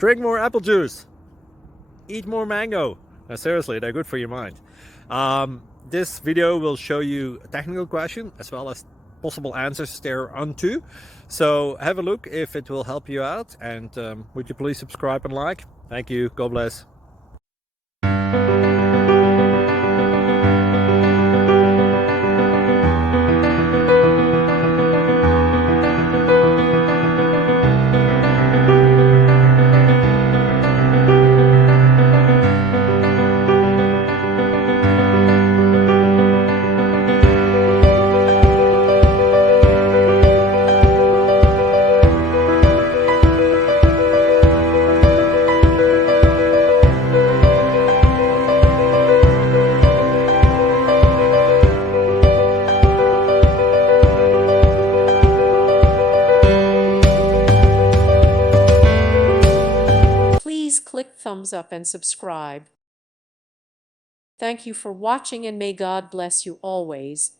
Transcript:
Drink more apple juice. Eat more mango. No, seriously, they're good for your mind. This video will show you a technical question as well as possible answers thereunto. So have a look if it will help you out, and would you please subscribe and like? Thank you. God bless. Please click thumbs up and subscribe. Thank you for watching, and may God bless you always.